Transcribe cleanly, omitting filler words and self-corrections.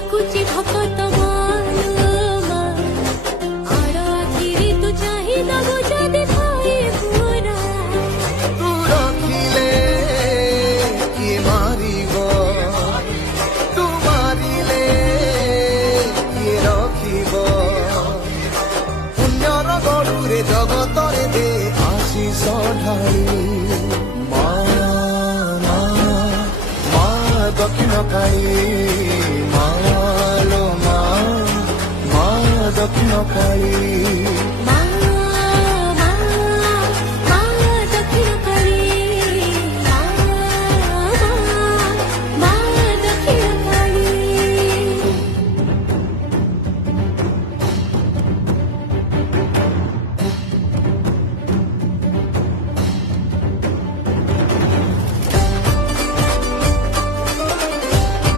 ডাকুচি ভকত মালুমা আড় আখিরে তু চাহি দবু যদি ভাই পুরা তু রখিলে কি মারিব তু মারিলে কি রখিব পুণ্যর গড়ুরে জগতরে দে আশিষ ঢালি মা দক্ষিণ কালী মা দক্ষিণ কালী।